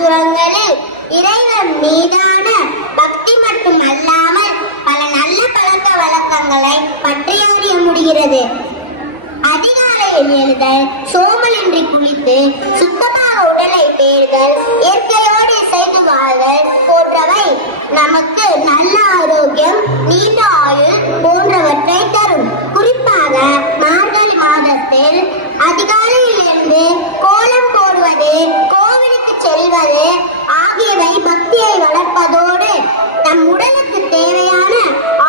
பாசுரங்களில் இறைவன் மீதான பக்தி மட்டும் அல்லாமல் பல நல்ல பழக்க வழக்கங்களை பற்றி அறிய முடிகிறது. அதிகாலையில் எழுதல், சோம்பலின்றி குளித்து சுத்தமாக உடலை பேணுதல், இயற்கையோடு இசைந்து வாழ்தல் போன்றவை நமக்கு நல்ல ஆரோக்கியம், நீண்ட ஆயுள் போன்றவற்றை தரும். குறிப்பாக மார்கழி மாதத்தில் அதிகாலையில் எழுந்து கோலம் போடுவது, கோவிலுக்கு செல்வது ஆகியவை பக்தியை வளர்ப்பதோடு நம் உடலுக்கு தேவையான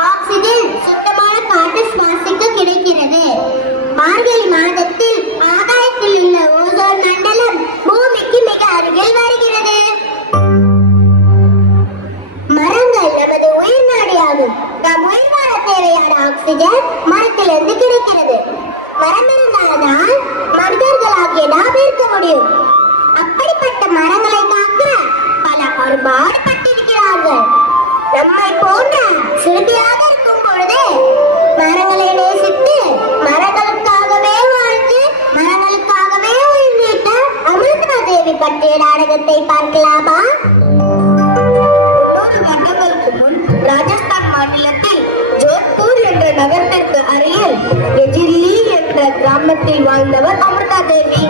ஆக்சிஜன், சுத்தமான காற்று சுவாசிக்க கிடைக்கிறது. மார்கழி மாதத்தில் ஆகாயத்தில் உள்ள ஓசோன் மண்டலம் பூமிக்கு மிக அருகில் வருகிறது. மரங்கள் நமது உயிர் நாடியாகும். நம் உயிர் வாழ தேவையான ஆக்சிஜன் மரத்திலிருந்து கிடைக்கிறது. மரம் இருந்தால்தான் மனிதர்களாகிய நாம் இருக்க முடியும். அப்படிப்பட்ட மரங்களை காக்க பல பாடுபட்டிருக்கிறார்கள். நம்மை போன்ற சிறுமியாக இருக்கும் பொழுது மரங்களை நேசித்து மரங்களுக்காகவே வாழ்ந்து மரங்களுக்காகவே உயிர் நீத்த அமிர்தா தேவி பற்றிய நாடகத்தை பார்க்கலாமா? 100 வருடங்களுக்கு முன் ராஜஸ்தான் மாநிலத்தில் ஜோத்பூர் என்ற நகரத்திற்கு அருகில் கெஜிரி என்ற கிராமத்தில் வாழ்ந்தவர் அமிர்தா தேவி.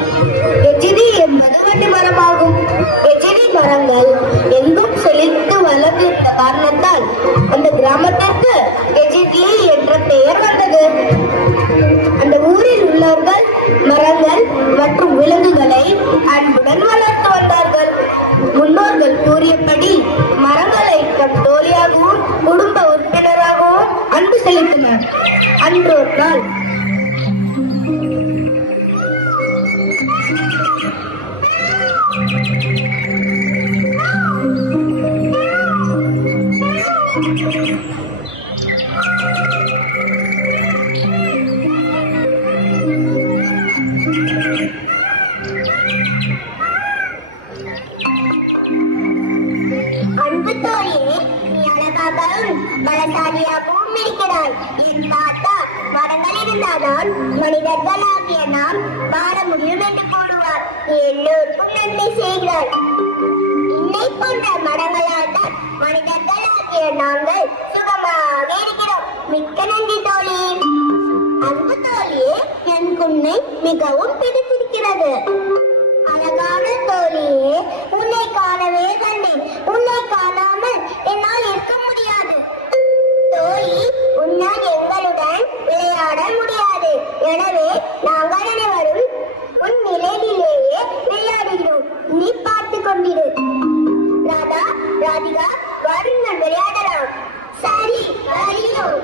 கெஜிரி என்பது வண்டி மரமாகும். கெஜிரி மரங்கள் எங்கும் செழித்து வளர்ந்திருந்த காரணத்தால் அந்த கிராமத்திற்கு கெஜிரி என்ற பெயர் வந்தது. அந்த ஊரில் உள்ளவர்கள் மரங்கள் மற்றும் விலங்குகளை அன்புடன் வளர்த்து வந்தார்கள். முன்னோர்கள் கூறியபடி மரங்களை தம் தோழியாகவும் குடும்ப உறுப்பினராகவும் அன்பு செலுத்தினர். அன்று ஒரு நாள் அன்பு தோழியே, நீ அழகாகவும் பலசாலியாகவும் இருக்கிறாய். என் தாத்தா மரங்கள் இருந்தால்தான் மனிதர்களாகிய நாம் வாழ முடியும் என்று கூறுவார். நீ எல்லோருக்கும் நன்மை செய்கிறாய். இன்னை போன்ற மரங்களால் தான் மனிதர்களாகிய நாங்கள் சுகமாக இருக்கிறோம். மிக்க நன்றி தோழி. அன்பு தோழியே, என் உன்னை மிகவும் பிடித்திருக்கிறது. அழகான தோழியே, உன்னை காணவே கண்டேன். உன்னை காணாமல் என்னால் இருக்க முடியாது. தோழி, உன்னால் எங்களுடன் விளையாட முடியாது. எனவே நாங்கள் அனைவரும் உன் நிலையிலேயே விளையாடுகிறோம். நீ பார்த்து கொண்டிரு. ராதா, ராதிகா, வாருங்கள் விளையாடலாம். சரி, வருகிறோம்.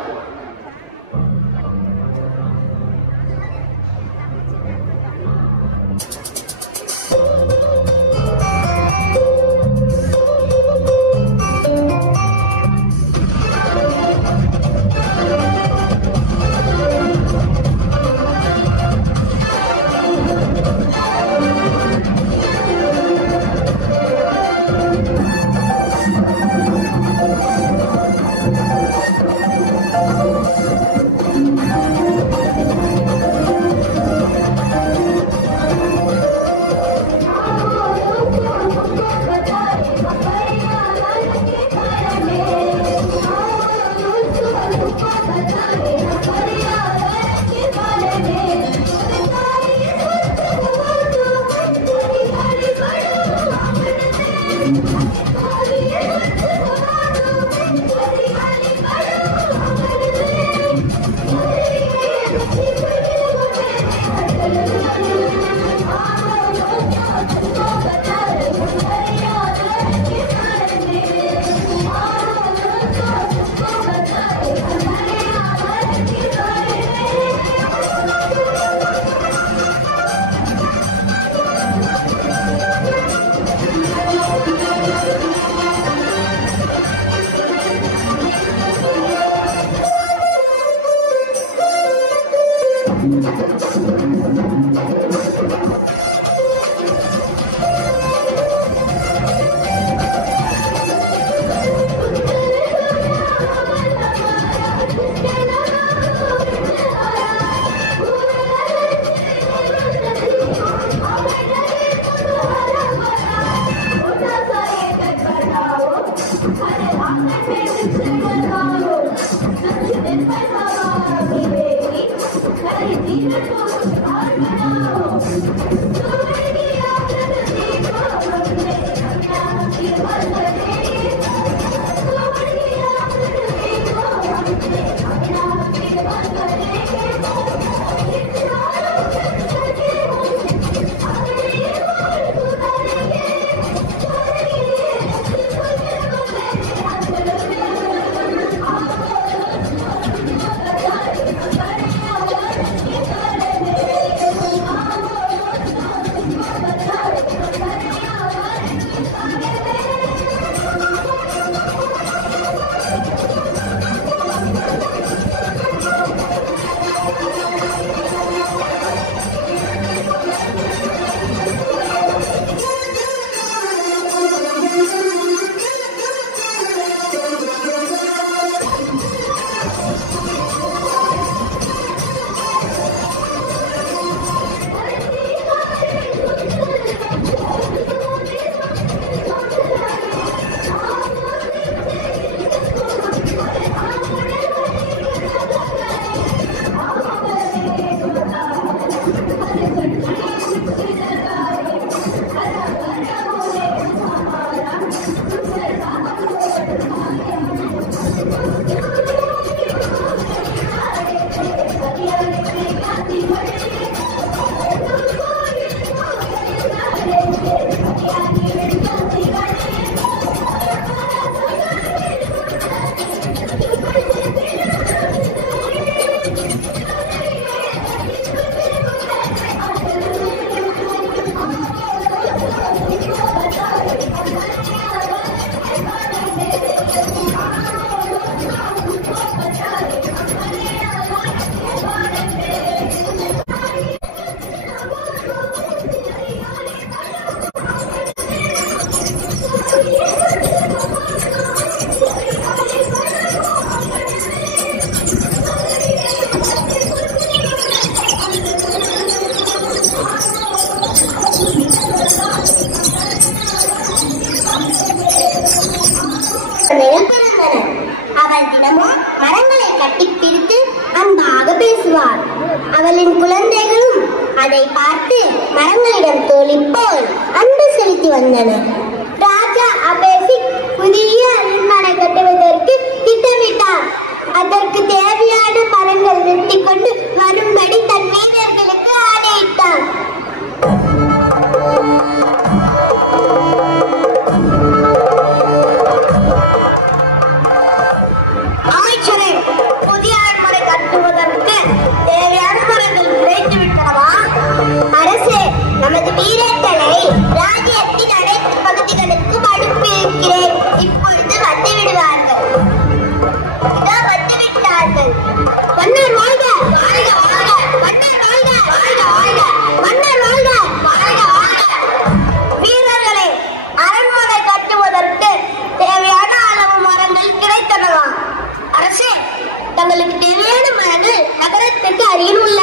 வந்தனர். ராஜா அபேசிக் புதிய அரண்மனை கட்டுவதற்கு திட்டமிட்டார். அதற்கு தேவையான மரங்கள் வெட்டி கொண்டு வரும்படி தன் வீரர்களுக்கு ஆணையிட்டார். அமைச்சரே, புதிய அரண்மனை கட்டுவதற்கு தேவையான மரங்கள் கிடைத்து விட்டனவா? அரசே, நமது வீரர்களை ராஜ்யத்தின் அனைத்து பகுதிகளுக்கும் அனுப்பியிருக்கிறேன். இப்பொழுது வந்து விடுவார்கள். இதோ வந்து விட்டார்கள். மன்னர் வாழ்க! வாழ்க வாழ்க! மன்னர் வாழ்க! வாழ்க வாழ்க! மன்னர் வாழ்க! வாழ்க வாழ்க! வீரர்களே, அரண்மனை கட்டுவதற்கு தேவையான அளவு மரங்கள் கிடைத்தனவா? அரசே, தங்களுக்கு தேவையான மரங்கள் நகரத்திற்கு அருகில் உள்ள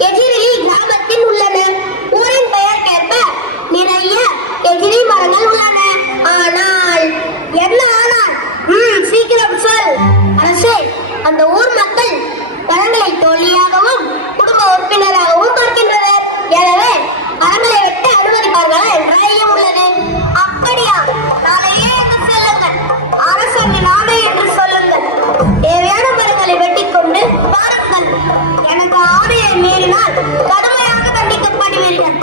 கெஜிரி கிராமத்தில் உள்ளன. ஊரின் பெயர் கேட்ப நிறைய கெஜிரி மரங்கள் உள்ளன. ஆனால் என்ன ஆனால்? சீக்கிரம் சொல். அரசே, அந்த ஊர் மக்கள் மரங்களை தோழியாகவும் குடும்ப உறுப்பினராகவும் பார்க்கின்றனர். எனவே மரங்களை வெட்ட அனுமதிப்பார்களா என்ற ஐயம் உள்ளது. அப்படியா? நாளையே என்று செல்லுங்கள். அரசனின் ஆணை என்று சொல்லுங்கள். தேவையான மரங்களை வெட்டிக் கொண்டு பாருங்கள். எனக்கு ஆணையை மீறினால் கடுமையாக தண்டிக்கப்படுவீர்கள்.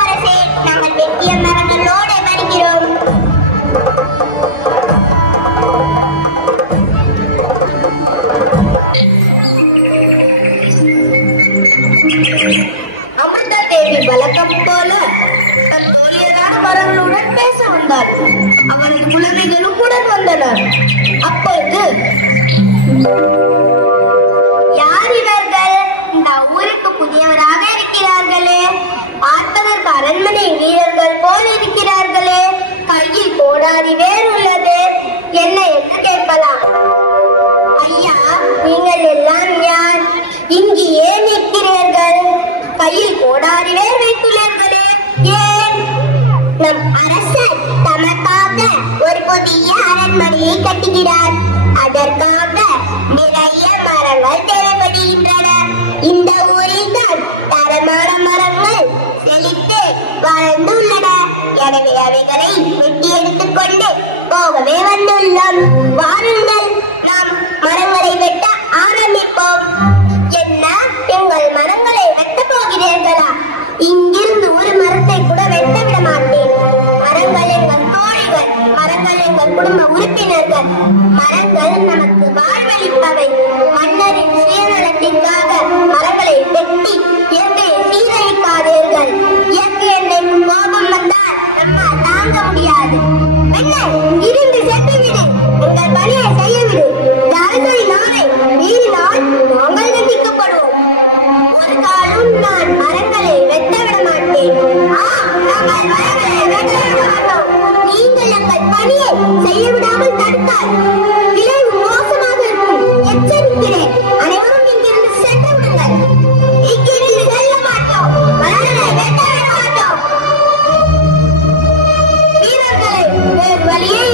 அரசே, நாங்கள் வெட்டிய மரங்களோடு வருகிறோம். அமிர்தா தேவி வழக்கம் போல தன் தோழியரான மரங்களுடன் பேச வந்தார். அவரது குழந்தைகளும் உடன் வந்தனர். அப்பொழுது, யார் இவர்கள்? இந்த ஊருக்கு புதியவராக இருக்கிறார்களே, பார்ப்பதற்கு அரண்மனை வீரர்கள் போல் இருக்கிறார்களே, கையில் கோடாரி வேர் உள்ளது, என்ன என்று கேட்கலாம். ஐயா, நீங்கள் எல்லாம் யார்? இங்கு ஏன் நிற்கிறீர்கள்? கையில் கோடாரி வேர் வைத்துள்ளீர்களே, ஏன்? நம் அரசர் தமக்காக ஒரு புதிய அரண்மனையை கட்டுகிறார். அதற்காக நிறைய மரங்கள் தேவைப்படுகின்றன. இந்த ஊரில் தான் தரமான மரங்கள் செழித்து வளர்ந்துள்ளன. எனவே அவைகளை வெட்டி எடுத்துக்கொண்டு போகவே வந்துள்ளோம். வாருங்கள், நாம் மரங்களை வெட்ட ஆரம்பிப்போம். என்ன, எங்கள் மரங்களை வெட்ட போகிறீர்களா? இங்கிருந்து ஒரு மரத்தை கூட வெட்ட விட மாட்டேன். மரங்கள் எங்கள் தோழிகள், மரங்கள் எங்கள் குடும்ப உறுப்பினர்கள். மரங்கள் நமக்கு வாழ்வளிப்பவை. மன்னரின் சுயநலத்திற்காக மரங்களை வெட்டி இயற்கையை சீரழிக்காதீர்கள். இயற்கை என்னும் கோபம் வந்தால் நம்மால் தாங்க முடியாது. இருந்து சென்றுவிடு, எங்கள் பணியை செய்யவிடு. அரசரின் ஆணை மீறினால் நாங்கள் தண்டிக்கப்படுவோம். ஒரு காலம் நான் மரங்களை வெட்ட விட மாட்டேன். நீங்கள் எங்கள் பணியை செய்ய விடாமல் தடுத்தால் விளைவு மோசமாக இருக்கும். எச்சரிக்கிறேன். அனைவரும் இங்கிருந்து சென்று விடுங்கள். இங்கிருந்து செல்ல மாட்டோம். மரங்களை வெட்ட விட மாட்டோம். வீரர்களை வேறு வழியே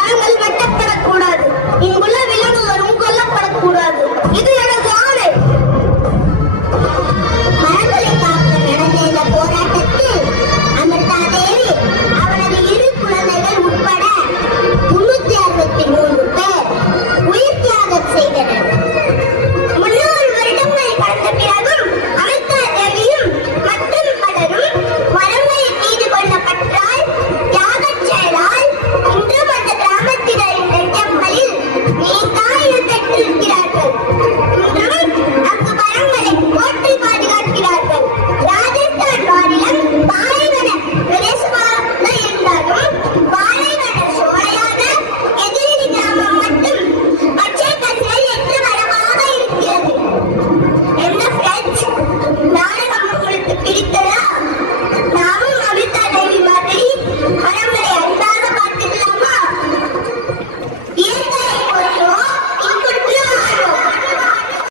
கால்கள் மட்டும்